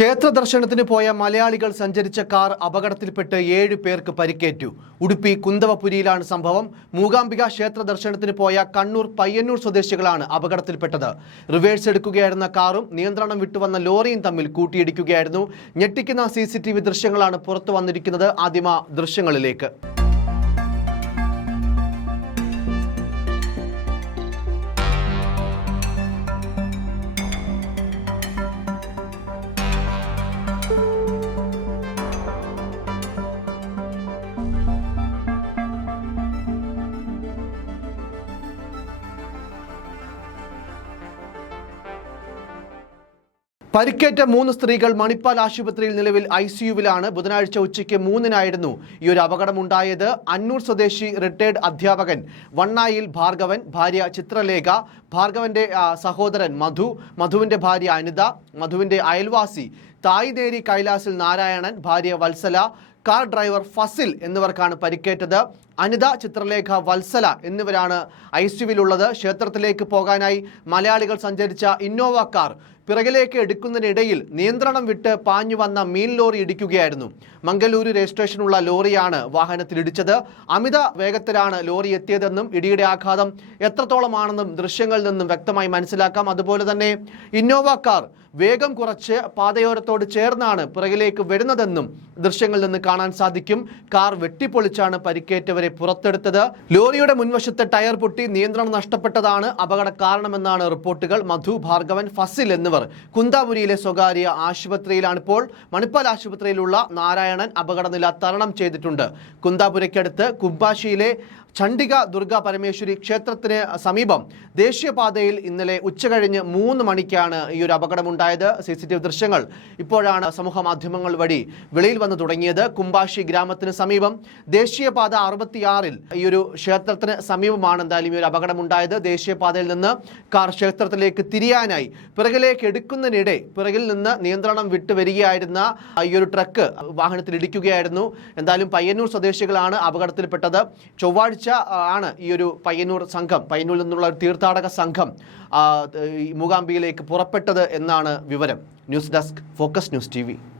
ക്ഷേത്ര ദർശനത്തിന് പോയ മലയാളികൾ സഞ്ചരിച്ച കാർ അപകടത്തിൽപ്പെട്ട് ഏഴ് പേർക്ക് പരിക്കേറ്റു. ഉടുപ്പി കുന്തവപുരിയിലാണ് സംഭവം. മൂകാംബിക ക്ഷേത്ര ദർശനത്തിന് പോയ കണ്ണൂർ പയ്യന്നൂർ സ്വദേശികളാണ് അപകടത്തിൽപ്പെട്ടത്. റിവേഴ്സ് എടുക്കുകയായിരുന്ന കാറും നിയന്ത്രണം വിട്ടുവന്ന ലോറിയും തമ്മിൽ കൂട്ടിയിടിക്കുകയായിരുന്നു. ഞെട്ടിക്കുന്ന സി ദൃശ്യങ്ങളാണ് പുറത്തു വന്നിരിക്കുന്നത്. ആദ്യമ ദൃശ്യങ്ങളിലേക്ക്. പരിക്കേറ്റ മൂന്ന് സ്ത്രീകൾ മണിപ്പാൽ ആശുപത്രിയിൽ നിലവിൽ ഐ സിയുവിലാണ് ബുധനാഴ്ച ഉച്ചയ്ക്ക് മൂന്നിനായിരുന്നു ഈ ഒരു അപകടമുണ്ടായത്. അന്നൂർ സ്വദേശി റിട്ടയേർഡ് അധ്യാപകൻ വണ്ണായിൽ ഭാർഗവൻ ഭാര്യ ചിത്രലേഖ ഭാർഗവന്റെ സഹോദരൻ മധു മധുവിന്റെ ഭാര്യ അനിത മധുവിന്റെ അയൽവാസി തായ്തേരി കൈലാസിൽ നാരായണൻ ഭാര്യ വത്സല കാർ ഡ്രൈവർ ഫസിൽ എന്നിവർക്കാണ് പരിക്കേറ്റത്. അനിത ചിത്രലേഖ വത്സല എന്നിവരാണ് ഐ സിയുവിലുള്ളത് ക്ഷേത്രത്തിലേക്ക് പോകാനായി മലയാളികൾ സഞ്ചരിച്ച ഇന്നോവ കാർ പിറകിലേക്ക് എടുക്കുന്നതിനിടയിൽ നിയന്ത്രണം വിട്ട് പാഞ്ഞു വന്ന മീൻ ലോറി ഇടിക്കുകയായിരുന്നു. മംഗലൂരു രജിസ്ട്രേഷനുള്ള ലോറിയാണ് വാഹനത്തിലിടിച്ചത്. അമിത വേഗത്തിലാണ് ലോറി എത്തിയതെന്നും ഇടിയുടെ ആഘാതം എത്രത്തോളമാണെന്നും ദൃശ്യങ്ങളിൽ നിന്നും വ്യക്തമായി മനസ്സിലാക്കാം. അതുപോലെ തന്നെ ഇന്നോവ കാർ വേഗം കുറച്ച് പാതയോരത്തോട് ചേർന്നാണ് പിറകിലേക്ക് വരുന്നതെന്നും ദൃശ്യങ്ങളിൽ നിന്ന് കാണാൻ സാധിക്കും. കാർ വെട്ടിപ്പൊളിച്ചാണ് പരിക്കേറ്റവരെ പുറത്തെടുത്തത്. ലോറിയുടെ മുൻവശത്തെ ടയർ പൊട്ടി നിയന്ത്രണം നഷ്ടപ്പെട്ടതാണ് അപകട കാരണമെന്നാണ് റിപ്പോർട്ടുകൾ. മധു ഭാർഗവൻ ഫസിൽ എന്നിവർ. കുന്താപുരിയിലെ സ്വകാര്യ ആശുപത്രിയിലാണ് ഇപ്പോൾ മണിപ്പാൽ ആശുപത്രിയിലുള്ള നാരായണൻ അപകടനില തരണം ചെയ്തിട്ടുണ്ട്. കുന്താപുരയ്ക്കടുത്ത് കുംബാശിയിലെ ചണ്ഡിക ദുർഗ പരമേശ്വരി ക്ഷേത്രത്തിന് സമീപം ദേശീയപാതയിൽ ഇന്നലെ ഉച്ചകഴിഞ്ഞ് മൂന്ന് മണിക്കാണ് ഈ ഒരു അപകടമുണ്ടായത്. സി സി ടി വി ദൃശ്യങ്ങൾ ഇപ്പോഴാണ് സമൂഹ മാധ്യമങ്ങൾ വഴി വെളിയിൽ വന്നു തുടങ്ങിയത്. കുംബാശി ഗ്രാമത്തിന് സമീപം ദേശീയപാത അറുപത്തിയാറിൽ ഈ ഒരു ക്ഷേത്രത്തിന് സമീപമാണ് എന്തായാലും ഈ ഒരു അപകടമുണ്ടായത്. ദേശീയപാതയിൽ നിന്ന് കാർ ക്ഷേത്രത്തിലേക്ക് തിരിയാനായി പിറകിലേക്ക് എടുക്കുന്നതിനിടെ പിറകിൽ നിന്ന് നിയന്ത്രണം വിട്ടു വരികയായിരുന്ന ഈ ഒരു ട്രക്ക് വാഹനത്തിൽ ഇടിക്കുകയായിരുന്നു. എന്തായാലും പയ്യന്നൂർ സ്വദേശികളാണ് അപകടത്തിൽപ്പെട്ടത്. ചൊവ്വാഴ്ച ആ, ആണ് ഈ ഒരു പയ്യന്നൂർ സംഘം പയ്യന്നൂരിൽ നിന്നുള്ള ഒരു തീർത്ഥാടക സംഘം മൂകാംബിയിലേക്ക് പുറപ്പെട്ടത് എന്നാണ് വിവരം. News desk focus news T